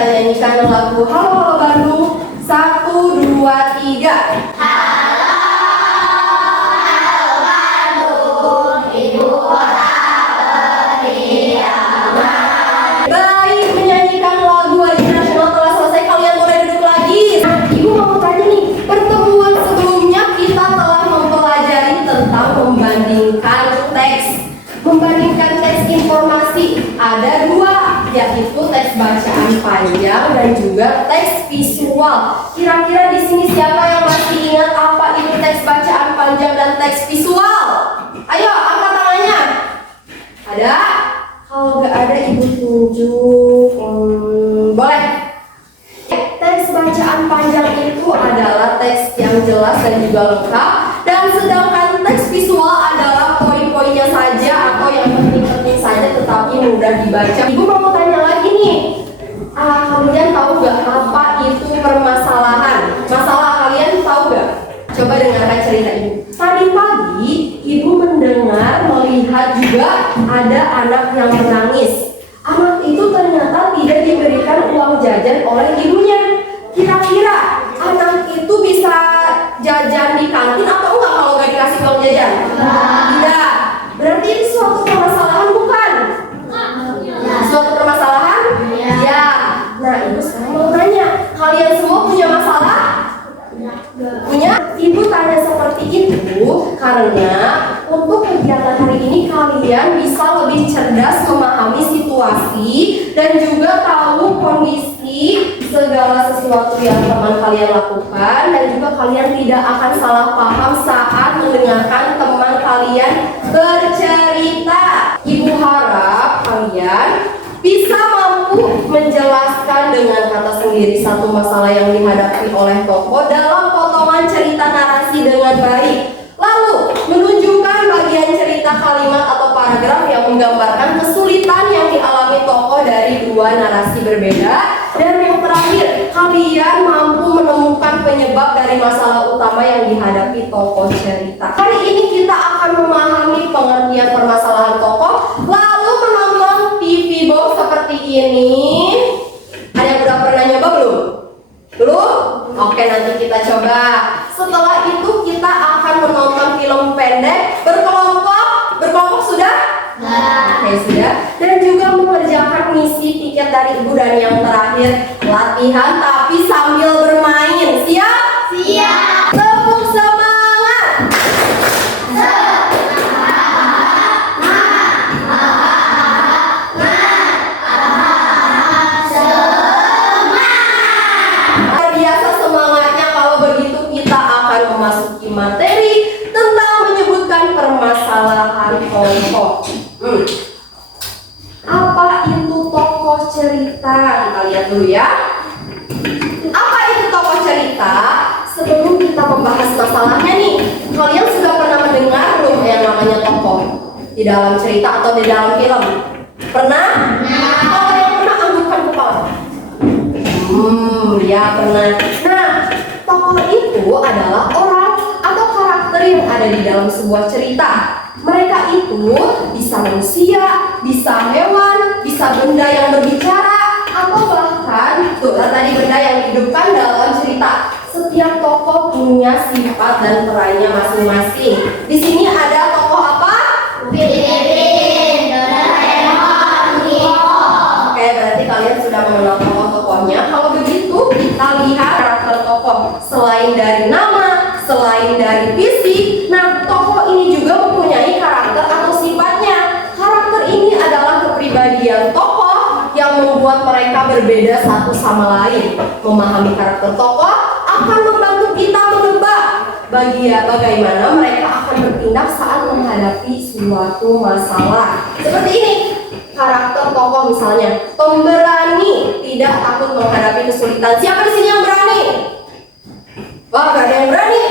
kita nyanyikan lagu Halo Halo Bandung. 1, 2, 3. Baik, menyanyikan lagu Hari Nasional telah selesai. Kalian boleh duduk lagi. Nah, Ibu mau tanya nih, pertemuan sebelumnya kita telah mempelajari tentang membandingkan teks informasi. Ada dua, yaitu teks bacaan panjang dan juga teks visual. Kira-kira di sini siapa yang masih ingat apa itu teks bacaan panjang dan teks visual? Ayo, angkat tangannya. Ada? Kalau nggak ada, Ibu tunjuk. Boleh. Teks bacaan panjang itu adalah teks yang jelas dan juga lengkap, dan sedangkan teks visual adalah poin-poinnya saja atau yang penting-penting saja tetapi mudah dibaca. Ibu mau tanya lagi nih, kalian tahu nggak apa itu permasalahan? Masalah kalian tahu nggak? Coba dengarkan cerita Ibu. Tadi pagi Ibu melihat juga ada anak yang menangis. Anak itu ternyata tidak diberikan uang jajan oleh ibunya. Kira-kira anak itu bisa jajan di kantin atau enggak kalau nggak dikasih uang jajan? Tidak. Berarti ini suatu permasalahan bukan? Suatu permasalahan? Ya. Nah, Ibu sekarang mau tanya, kalian semua punya masalah? Punya? Ibu tanya seperti itu karena untuk kegiatan hari ini kalian bisa lebih cerdas memahami situasi dan juga tahu kondisi segala sesuatu yang teman kalian lakukan, dan juga kalian tidak akan salah paham saat mendengarkan teman kalian bercerita. Ibu harap kalian bisa mampu menjelaskan dengan kata sendiri satu masalah yang dihadapi oleh tokoh dalam potongan cerita narasi dengan baik. Lalu menunjukkan bagian cerita kalimat atau paragraf yang menggambarkan kesulitan yang dialami tokoh dari dua narasi berbeda. Dan yang terakhir, kalian mampu menemukan penyebab dari masalah utama yang dihadapi tokoh cerita. Hari ini kita akan memahami pengertian permasalahan tokoh, lalu menonton TV box seperti ini. Ada yang udah pernah nyoba belum? Belum? Oke, nanti kita coba. Setelah itu kita akan menonton film pendek berkelompok sudah? Oke, sudah. Dan juga mengerjakan misi tiket dari Ibu, dan yang terakhir latihan tapi sambil bermain. Siap? Siap. Tepuk semangat. Biasa semangatnya. Kalau begitu kita akan memasuki materi tentang menyebutkan permasalahan tokoh. Apa itu tokoh cerita? Kita lihat dulu ya. Apa itu tokoh cerita? Sebelum kita membahas masalahnya nih, kalian sudah pernah mendengar belum yang namanya tokoh di dalam cerita atau di dalam film? Pernah? Kalau yang pernah, anggukkan kepala. Ya pernah. Nah, tokoh itu adalah orang atau karakter yang ada di dalam sebuah cerita. Mereka itu bisa manusia, bisa hewan, bisa benda yang berbicara, atau bahkan tadi benda yang dihidupkan dalam cerita. Setiap tokoh punya sifat dan perannya masing-masing. Di sini ada tokoh apa? Oke, berarti kalian sudah mengenal tokoh-tokohnya. Kalau begitu, kita lihat karakter tokoh. Selain dari nama, selain dari fisik, nah tokoh ini juga mempunyai karakter atau sifatnya. Karakter ini adalah kepribadian tokoh yang membuat mereka berbeda satu sama lain. Memahami karakter tokoh akan membantu kita menebak bagaimana mereka akan bertindak saat menghadapi suatu masalah. Seperti ini karakter tokoh, misalnya pemberani, tidak takut menghadapi kesulitan. Siapa di sini yang berani? Wah, gak ada yang berani.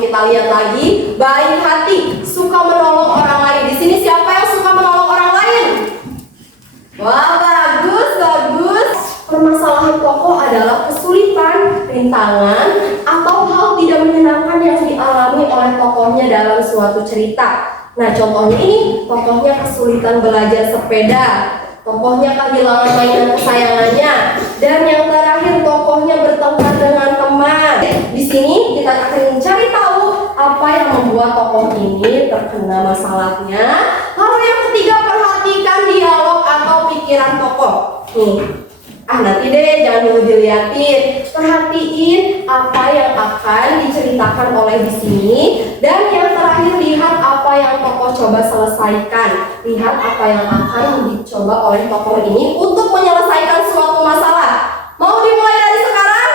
Kita lihat lagi. Baik hati, suka menolong orang lain. Di sini siapa yang suka menolong orang lain? Wah, bagus. Permasalahan tokoh adalah kesulitan, rintangan, atau hal tidak menyenangkan yang dialami oleh tokohnya dalam suatu cerita. Nah, contohnya ini, tokohnya kesulitan belajar sepeda, tokohnya kehilangan mainan kesayangannya, Dan yang terakhir, tokohnya bertengkar dengan teman. Di sini kita akan cari tahu apa yang membuat tokoh ini terkena masalahnya. Lalu yang ketiga, perhatikan dialog atau pikiran tokoh. Nih, nanti deh jangan dulu diliatin. Perhatiin apa yang akan diceritakan oleh di sini. Dan yang terakhir, lihat apa yang tokoh coba selesaikan. Lihat apa yang akan dicoba oleh tokoh ini untuk menyelesaikan suatu masalah. Mau dimulai dari sekarang?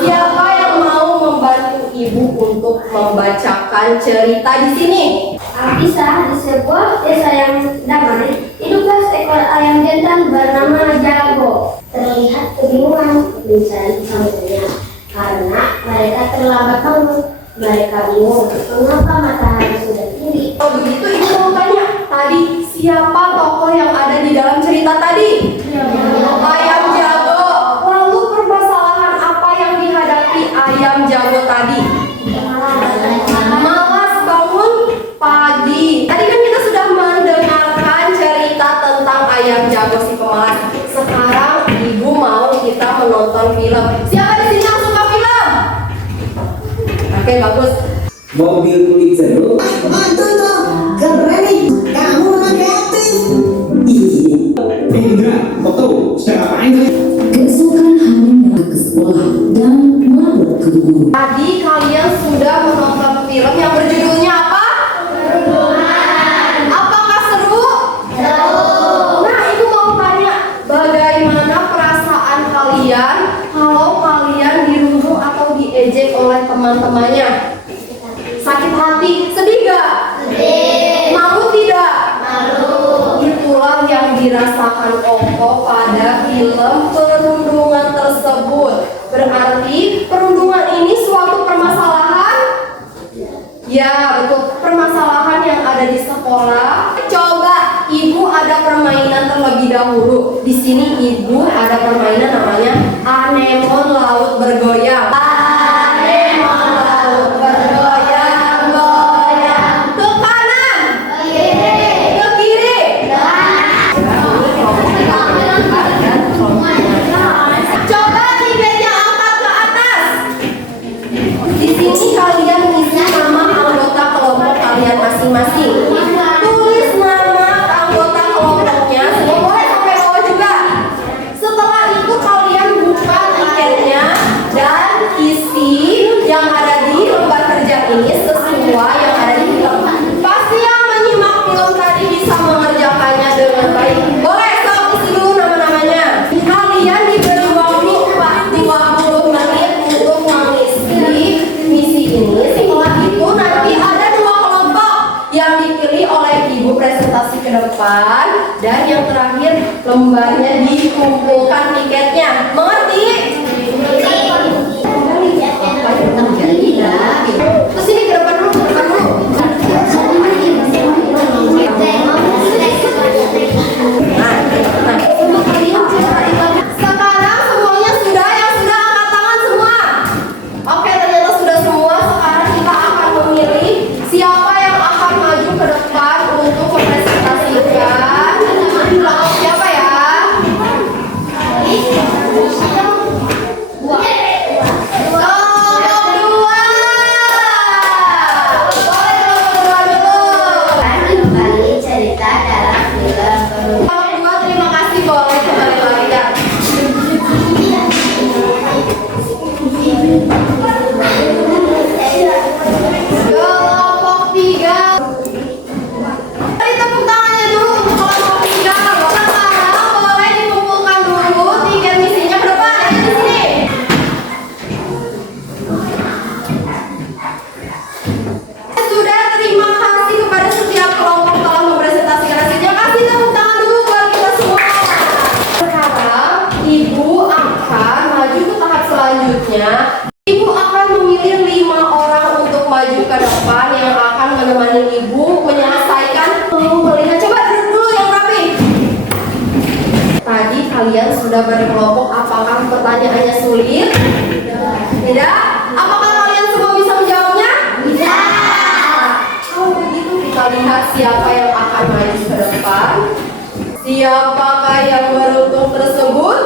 Siapa yang mau membantu ibu untuk membacakan cerita di sini? Alkisah, di sebuah desa yang damai, hiduplah seekor ayam jantan bernama Jago. Terlihat kebingungan mencari sambungnya karena mereka terlambat bangun. Mereka bingung mengapa matahari sudah tinggi. Oh begitu, ibu mau tanya. Tadi siapa tokoh yang ada di dalam cerita tadi? Ayam Jago. Lalu permasalahan apa yang dihadapi ayam Jago tadi? Malas bangun pagi. Tadi kan kita sudah mendengarkan cerita tentang ayam Jago si pemalas. Sekarang ibu mau kita menonton film. Siapa di sini yang suka film? Oke, bagus. Mobil kulit jeruk. Mantul tuh, keren nih. Kamu memang kreatif. Indra, foto, sedang ngapain tadi? Keesokan harinya ke sekolah dan melapor ke guru. Tadi kalian sudah menonton film yang berjudulnya apa? Apakah seru? Nah, ibu mau tanya, bagaimana perasaan kalian kalau kalian dirundung atau diejek oleh teman-temannya? Sakit hati, sedih gak? Sedih. Malu tidak? Malu. Itulah yang dirasakan Oko pada film perundungan tersebut. Berarti perundungan ini suatu permasalahan? Ya, betul. Permasalahan yang ada di sekolah. Coba, ibu ada permainan terlebih dahulu. Di sini ibu ada permainan namanya anemon laut bergoyang. Anemon laut bergoyang, goyang. Ke kanan, ke kiri. Coba tiketnya angkat ke atas. Di sini kalian isi nama anggota kelompok kalian masing-masing. Tulis nama anggota kelompoknya, semua boleh sampai bawah juga. Setelah itu kalian buka tiketnya dan isi yang ada di lembar kerja ini sesuai yang ada di film. Pasti yang menyimak film tadi bisa mengerjakannya dengan baik. Boleh, sok isi dulu nama-namanya. Kalian diberi waktu 20 menit untuk mengisi misi ini. Setelah itu nanti ada 2 kelompok yang dipilih oleh ibu presentasi ke depan, dan yang terakhir lembarnya dikumpulkan tiketnya. Mengerti? Apa yang terjadi? Terus ini ke depan dulu, ke depan dulu. Nah, untuk kalian ceritain lagi. Sekarang semuanya sudah, yang sudah angkat tangan semua. Oke, ternyata sudah semua. Sekarang kita akan memilih siapa yang akan maju ke depan untuk mempresentasikan kelompok siapa ya? Kelompok 2. Boleh kelompok 2 dulu. Kembali cerita dalam film Kelompok 2, terima kasih, boleh kembali lagi ya. Kelompok 3. Beri tepuk tangannya dulu untuk kelompok 3. Sekarang boleh dikumpulkan dulu tiket misinya ke depan. Ayo di sini. Sudah, terima kasih kepada setiap kelompok telah mempresentasikan hasilnya. Kasih tepuk tangan dulu buat kita semua. Sekarang ibu akan maju ke tahap selanjutnya. Ibu akan memilih 5 orang untuk maju ke depan yang akan menemani ibu menyelesaikan. Melihat, coba duduk dulu yang rapi. Tadi kalian sudah berkelompok. Apakah pertanyaannya sulit? Tidak. Apakah kalian semua bisa menjawabnya? Bisa. Kalau begitu kita lihat siapa yang akan maju ke depan. Siapakah yang beruntung tersebut?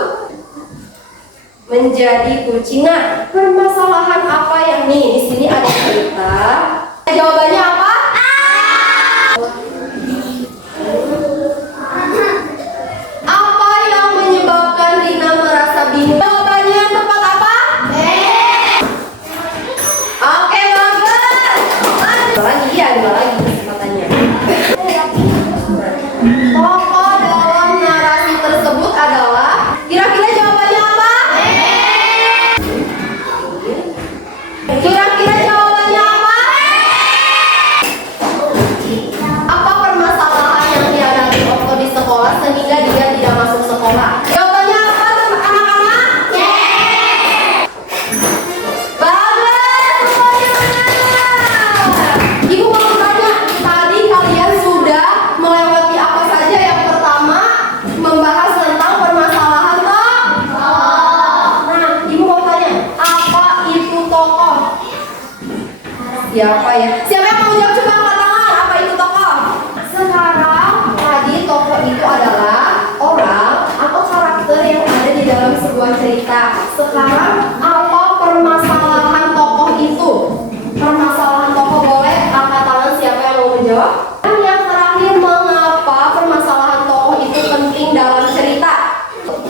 menjadi kucing. Nah, permasalahan apa yang nih? Di sini ada cerita. Jawabannya apa? Apa yang menyebabkan Rina merasa bingung? Jawabannya yang tepat apa? Oke, bagus. Dua lagi kesempatannya. Tokoh dalam narasi tersebut adalah, kira-kira jawabannya apa? Kira-kira jawabannya apa? Apa permasalahan yang dihadapi Okto di sekolah sehingga dia tidak masuk sekolah? Jawabannya apa, anak-anak? Bagus, semuanya benar. Ibu mau tanya, tadi kalian sudah melewati apa saja? Yang pertama, membahas tentang permasalahan tokoh. Nah, ibu mau tanya, apa itu tokoh? Siapa ya? Siapa yang mau jawab, coba angkat tangan. Apa itu tokoh? Sekarang tadi tokoh itu adalah orang atau karakter yang ada di dalam sebuah cerita. Sekarang apa permasalahan tokoh itu? Permasalahan tokoh, boleh angkat tangan siapa yang mau menjawab? Dan yang terakhir, mengapa permasalahan tokoh itu penting dalam cerita?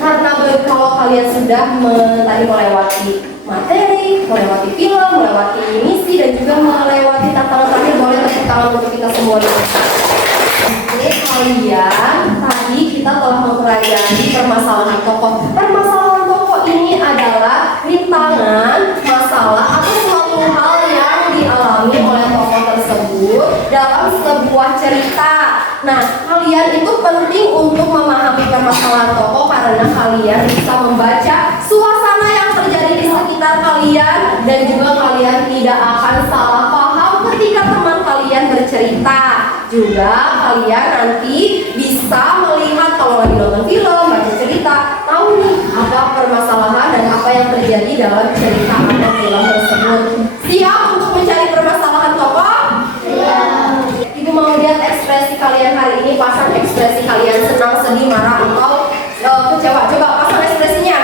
Karena kalau kalian sudah tadi melewati materi, melewati film, melewati misi, dan juga melewati tantangan terakhir, boleh tepuk tangan untuk kita semua. Oke, kalian, tadi kita telah mempelajari permasalahan tokoh. Permasalahan tokoh ini adalah rintangan, masalah, atau suatu hal yang dialami oleh tokoh tersebut dalam sebuah cerita. Nah, kalian itu penting untuk memahami permasalahan tokoh karena kalian bisa membaca suasana yang terjadi di sekitar kalian, dan juga kalian tidak akan salah paham ketika teman kalian bercerita. Juga kalian nanti bisa melihat kalau lagi nonton film, baca cerita, tahu nih apa permasalahan dan apa yang terjadi dalam cerita atau film tersebut. Siap untuk mencari permasalahan tokoh? Ibu mau lihat ekspresi kalian hari ini, pasang ekspresi kalian senang, sedih, marah, atau kecewa. Coba pasang ekspresinya.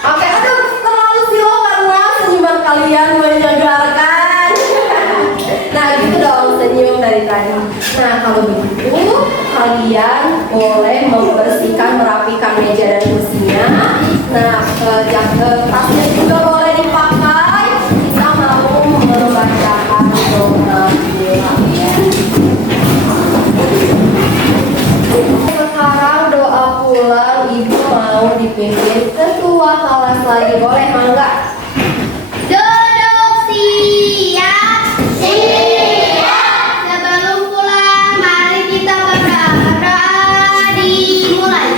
Oke, aduh, terlalu silau karena senyuman kalian menyegarkan. Nah, gitu dong senyum dari tadi. Nah, kalau begitu kalian boleh membersihkan, merapikan meja dan kursinya. Nah, tasnya juga boleh dipakai. Kita mau membacakan doa. Sekarang doa pulang, ibu mau dipimpin ketua kelas lagi, boleh mangga? Duduk siap. Sebelum pulang, mari kita berdoa. Dimulai.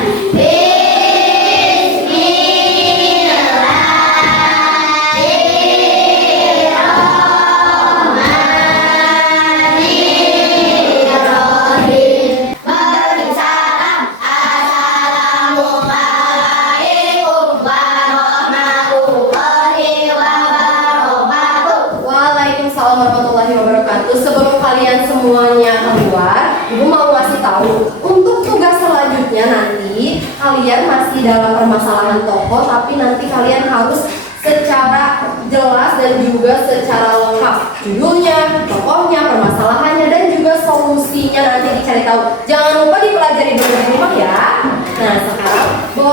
Waalaikumsalam warahmatullahi wabarakatuh. Sebelum kalian semuanya keluar, ibu mau ngasih tahu untuk tugas selanjutnya nanti kalian masih dalam permasalahan tokoh, tapi nanti kalian harus secara jelas dan juga secara lengkap judulnya, tokohnya, permasalahannya, dan juga solusinya nanti dicari tahu. Jangan lupa dipelajari dulu di rumah ya. Nah, sekarang boleh